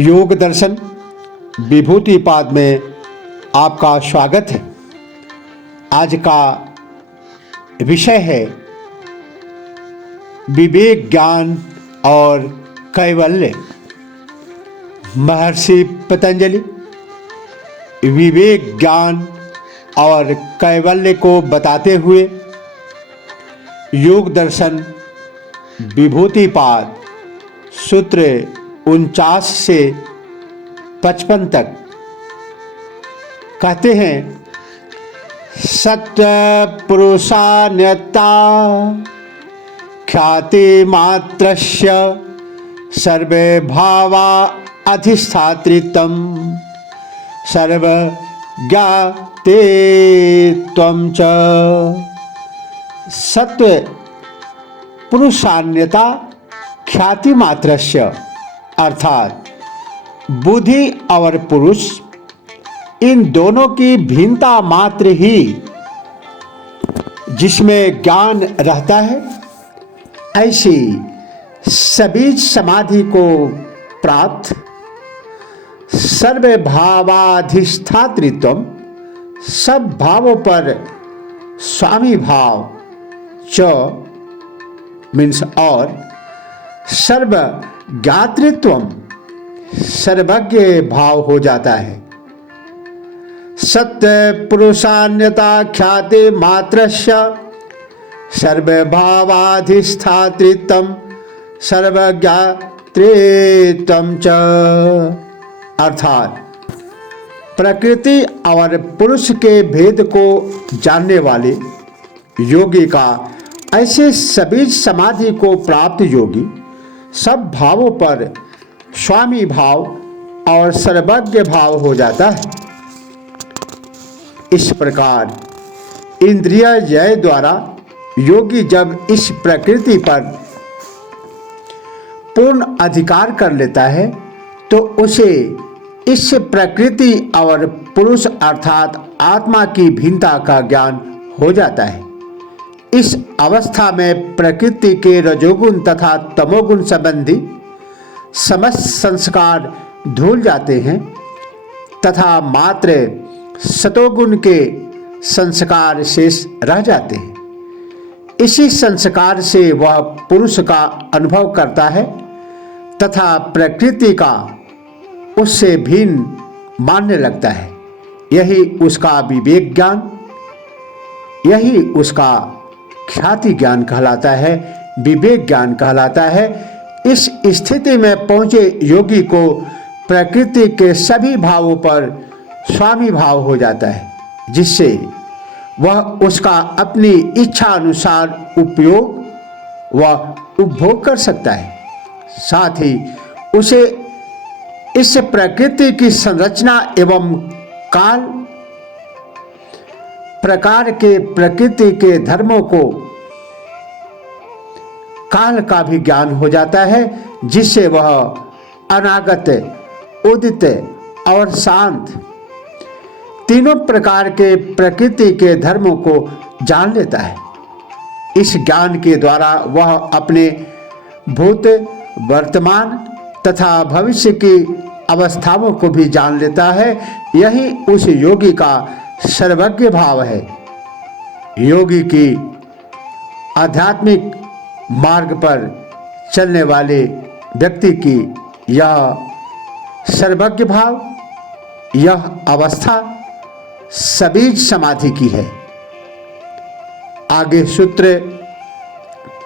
योग दर्शन विभूतिपाद में आपका स्वागत है। आज का विषय है विवेक, ज्ञान और कैवल्य। महर्षि पतंजलि विवेक, ज्ञान और कैवल्य को बताते हुए योग दर्शन विभूतिपाद सूत्र 49 से 55 तक कहते हैं, सत्य पुरुषान्यता ख्याति मात्रस्य सर्वे भावा अधिष्ठातृत्वं सर्वज्ञाते त्वं च। सत्य पुरुषान्यता ख्याति मात्रस्य अर्थात बुद्धि और पुरुष, इन दोनों की भिन्नता मात्र ही जिसमें ज्ञान रहता है, ऐसी सभी समाधि को प्राप्त सर्व भावाधिष्ठातृत्व, सब भावों पर स्वामी भाव च मीन्स और सर्व ज्ञातृत्वम, सर्वज्ञ भाव हो जाता है। सत्य पुरुषान्यता ख्याति मात्रस्य सर्वभावाधिष्ठातृत्वम सर्वज्ञातृत्वम च अर्थात प्रकृति और पुरुष के भेद को जानने वाले योगी का ऐसे सभी समाधि को प्राप्त योगी सब भावों पर स्वामी भाव और सर्वज्ञ भाव हो जाता है। इस प्रकार इंद्रिय जय द्वारा योगी जब इस प्रकृति पर पूर्ण अधिकार कर लेता है तो उसे इस प्रकृति और पुरुष अर्थात आत्मा की भिन्नता का ज्ञान हो जाता है। इस अवस्था में प्रकृति के रजोगुण तथा तमोगुण संबंधी समस्त संस्कार धुल जाते हैं तथा मात्र सतोगुण के संस्कार शेष रह जाते हैं। इसी संस्कार से वह पुरुष का अनुभव करता है तथा प्रकृति का उससे भिन्न मानने लगता है। यही उसका विवेक ज्ञान, यही उसका ख्याति ज्ञान कहलाता है, विवेक ज्ञान कहलाता है। इस स्थिति में पहुंचे योगी को प्रकृति के सभी भावों पर स्वामी भाव हो जाता है, जिससे वह उसका अपनी इच्छा अनुसार उपयोग व उपभोग कर सकता है। साथ ही उसे इस प्रकृति की संरचना एवं काल प्रकार के प्रकृति के धर्मों को काल का भी ज्ञान हो जाता है, जिससे वह अनागत, उदित और शांत तीनों प्रकार के प्रकृति के धर्मों को जान लेता है। इस ज्ञान के द्वारा वह अपने भूत, वर्तमान तथा भविष्य की अवस्थाओं को भी जान लेता है। यही उस योगी का सर्वज्ञ भाव है। योगी की आध्यात्मिक मार्ग पर चलने वाले व्यक्ति की यह सर्वज्ञ भाव, यह अवस्था सबीज समाधि की है। आगे सूत्र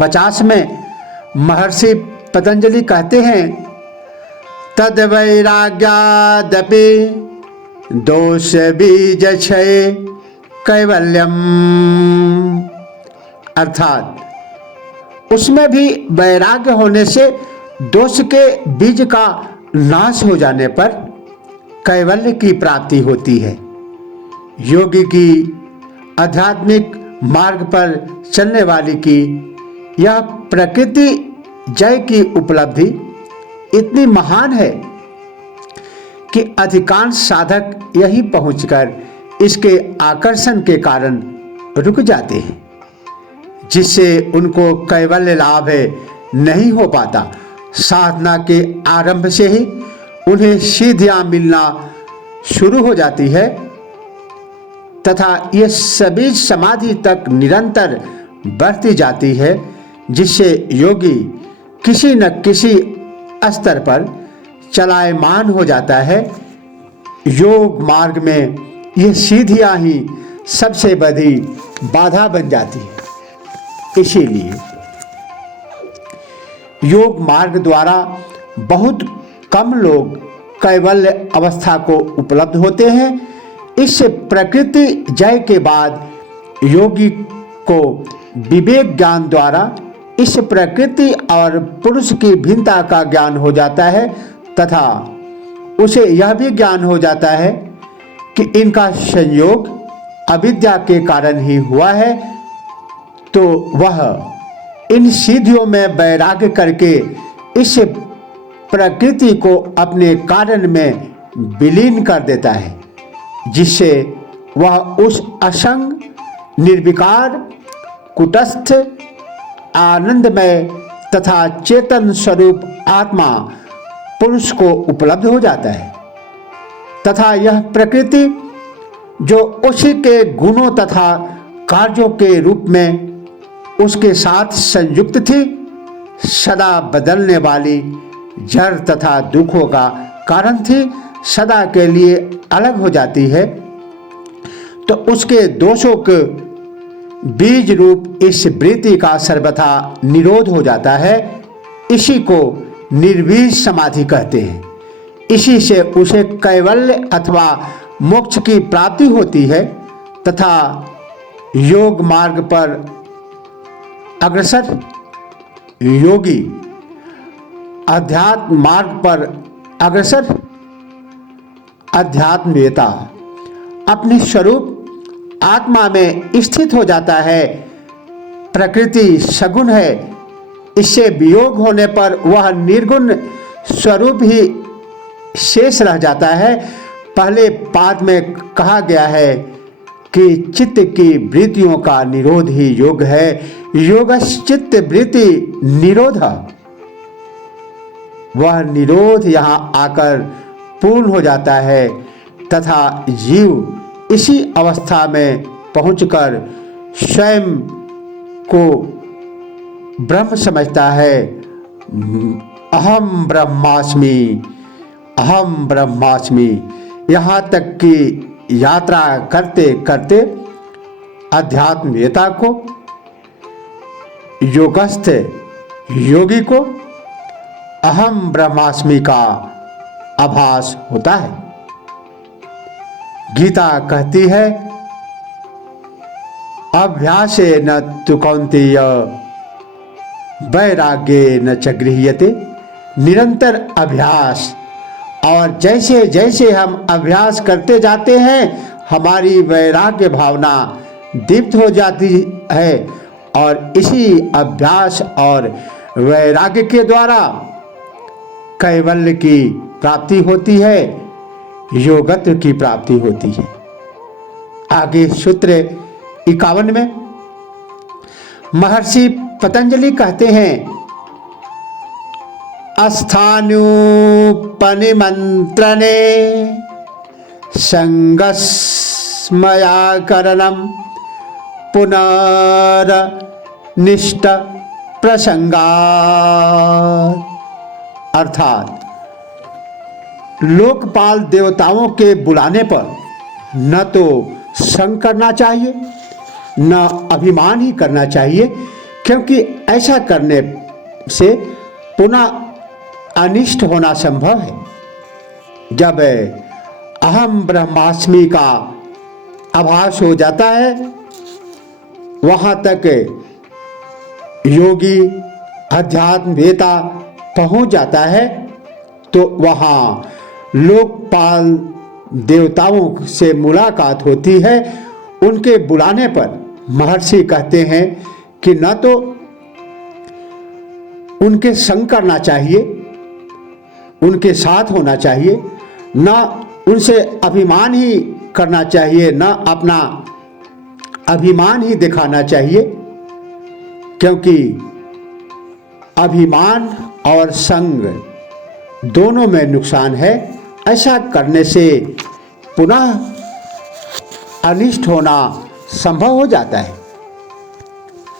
50 में महर्षि पतंजलि कहते हैं, तद वैराग्यादपि दोष बीज क्षय कैवल्यम अर्थात उसमें भी वैराग्य होने से दोष के बीज का नाश हो जाने पर कैवल्य की प्राप्ति होती है। योगी की आध्यात्मिक मार्ग पर चलने वाली की यह प्रकृति जय की उपलब्धि इतनी महान है कि अधिकांश साधक यही पहुंचकर इसके आकर्षण के कारण रुक जाते हैं, जिससे उनको कैवल्य लाभ नहीं हो पाता। साधना के आरंभ से ही उन्हें सिद्धियां मिलना शुरू हो जाती है तथा ये सभी समाधि तक निरंतर बढ़ती जाती है, जिससे योगी किसी न किसी स्तर पर चलायमान हो जाता है। योग मार्ग में ये सिद्धियां ही सबसे बड़ी बाधा बन जाती है। इसीलिए योग मार्ग द्वारा बहुत कम लोग कैवल्य अवस्था को उपलब्ध होते हैं। इस प्रकृति जय के बाद योगी को विवेक ज्ञान द्वारा इस प्रकृति और पुरुष की भिन्नता का ज्ञान हो जाता है तथा उसे यह भी ज्ञान हो जाता है कि इनका संयोग अविद्या के कारण ही हुआ है। तो वह इन सिद्धियों में वैराग्य करके इस प्रकृति को अपने कारण में विलीन कर देता है, जिससे वह उस असंग निर्विकार कुटस्थ आनंदमय तथा चेतन स्वरूप आत्मा पुरुष को उपलब्ध हो जाता है तथा यह प्रकृति जो उसी के गुणों तथा कार्यों के रूप में उसके साथ संयुक्त थी, सदा बदलने वाली जड़ तथा दुखों का कारण थी, सदा के लिए अलग हो जाती है। तो उसके दोषों के बीज रूप इस वृत्ति का सर्वथा निरोध हो जाता है। इसी को निर्बीज समाधि कहते हैं। इसी से उसे कैवल्य अथवा मोक्ष की प्राप्ति होती है तथा योग मार्ग पर अग्रसर योगी अध्यात्म मार्ग पर अग्रसर अध्यात्मवेता अपने स्वरूप आत्मा में स्थित हो जाता है। प्रकृति सगुण है, इससे वियोग होने पर वह निर्गुण स्वरूप ही शेष रह जाता है। पहले पाद में कहा गया है कि चित्त की वृत्तियों का निरोध ही योग है। योगश्चित्त वृत्ति निरोध, वह निरोध यहाँ आकर पूर्ण हो जाता है तथा जीव इसी अवस्था में पहुंचकर स्वयं को ब्रह्म समझता है। अहम ब्रह्मास्मि, अहम ब्रह्मास्मि, यहाँ तक कि यात्रा करते करते अध्यात्मवेता को, योगस्थ योगी को अहम ब्रह्मास्मि का आभास होता है। गीता कहती है अभ्यासे न तु कौन्तेय वैराग्ये न च गृह्यते। निरंतर अभ्यास, और जैसे जैसे हम अभ्यास करते जाते हैं हमारी वैराग्य भावना दीप्त हो जाती है और इसी अभ्यास और वैराग्य के द्वारा कैवल्य की प्राप्ति होती है, योगत्व की प्राप्ति होती है। आगे सूत्र 51 में महर्षि पतंजलि कहते हैं अस्थानुपनिमंत्रणे संगस्मयाकरणम पुनर्निष्ठ प्रसंगात्। अर्थात लोकपाल देवताओं के बुलाने पर न तो संग करना चाहिए न अभिमान ही करना चाहिए, क्योंकि ऐसा करने से पुनः अनिष्ट होना संभव है। जब अहम ब्रह्मास्मि का आभास हो जाता है वहाँ तक योगी अध्यात्मवेता पहुँच जाता है, तो वहाँ लोकपाल देवताओं से मुलाकात होती है। उनके बुलाने पर महर्षि कहते हैं कि न तो उनके संग करना चाहिए, उनके साथ होना चाहिए, न उनसे अभिमान ही करना चाहिए, न अपना अभिमान ही दिखाना चाहिए, क्योंकि अभिमान और संग दोनों में नुकसान है। ऐसा करने से पुनः अनिष्ट होना संभव हो जाता है।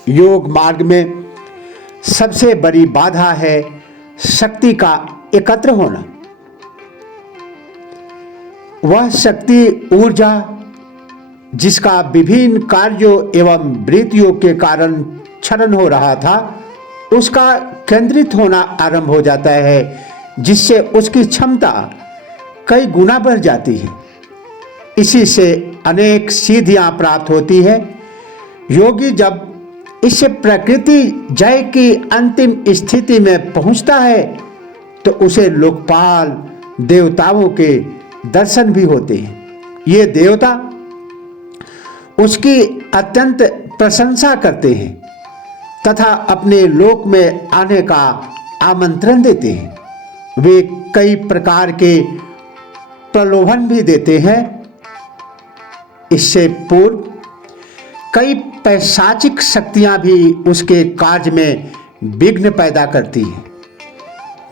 योग मार्ग में सबसे बड़ी बाधा है शक्ति का एकत्र होना। वह शक्ति ऊर्जा जिसका विभिन्न कार्यों एवं वृत्तियों के कारण क्षरण हो रहा था, उसका केंद्रित होना आरंभ हो जाता है, जिससे उसकी क्षमता कई गुना बढ़ जाती है। इसी से अनेक सिद्धियां प्राप्त होती है। योगी जब इस प्रकृति जय की अंतिम स्थिति में पहुंचता है तो उसे लोकपाल देवताओं के दर्शन भी होते हैं। ये देवता उसकी अत्यंत प्रशंसा करते हैं तथा अपने लोक में आने का आमंत्रण देते हैं। वे कई प्रकार के प्रलोभन भी देते हैं। इससे पूर्व कई पैशाचिक शक्तियां भी उसके कार्य में विघ्न पैदा करती हैं,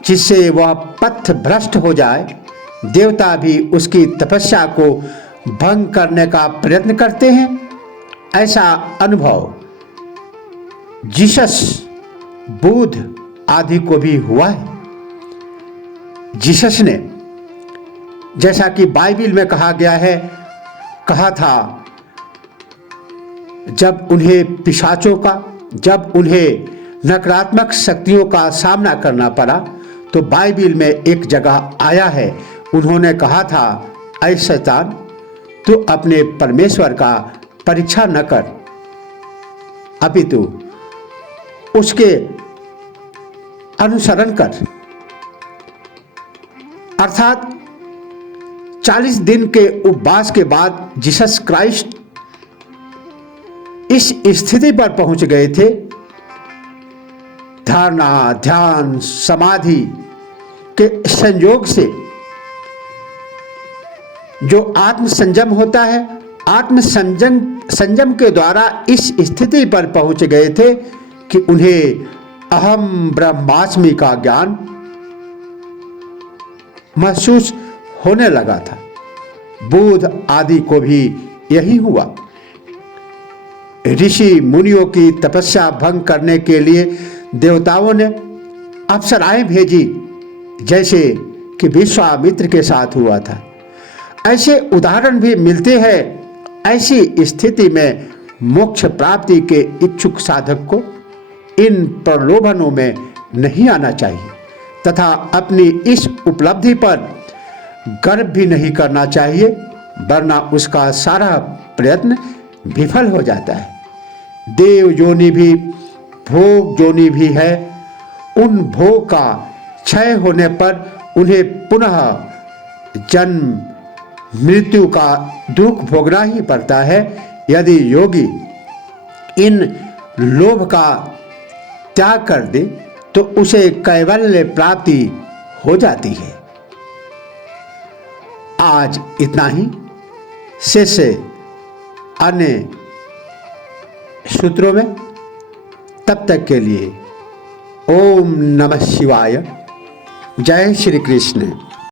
जिससे वह पथ भ्रष्ट हो जाए। देवता भी उसकी तपस्या को भंग करने का प्रयत्न करते हैं। ऐसा अनुभव जीसस, बुद्ध आदि को भी हुआ है। जीसस ने, जैसा कि बाइबल में कहा गया है, कहा था जब उन्हें नकारात्मक शक्तियों का सामना करना पड़ा, तो बाइबल में एक जगह आया है, उन्होंने कहा था, ऐ शैतान, तू अपने परमेश्वर का परीक्षा न कर, अपितु उसके अनुसरण कर। अर्थात 40 दिन के उपवास के बाद जीसस क्राइस्ट इस स्थिति पर पहुंच गए थे। धारणा, ध्यान, समाधि के संयोग से जो आत्म संयम होता है, आत्म संयम के द्वारा इस स्थिति पर पहुंच गए थे कि उन्हें अहम ब्रह्मास्मि का ज्ञान महसूस होने लगा था। बुद्ध आदि को भी यही हुआ। ऋषि मुनियों की तपस्या भंग करने के लिए देवताओं ने अप्सराएं भेजी, जैसे कि विश्वामित्र के साथ हुआ था। ऐसे उदाहरण भी मिलते हैं। ऐसी स्थिति में मोक्ष प्राप्ति के इच्छुक साधक को इन प्रलोभनों में नहीं आना चाहिए तथा अपनी इस उपलब्धि पर गर्व भी नहीं करना चाहिए, वरना उसका सारा प्रयत्न विफल हो जाता है। देव योनि भी भोग योनि भी है। उन भोग का क्षय होने पर उन्हें पुनः जन्म मृत्यु का दुख भोगना ही पड़ता है। यदि योगी इन लोभ का त्याग कर दे तो उसे कैवल्य प्राप्ति हो जाती है। आज इतना ही। शेष अन्य सूत्रों में, तब तक के लिए ओम नमः शिवाय। जय श्री कृष्ण।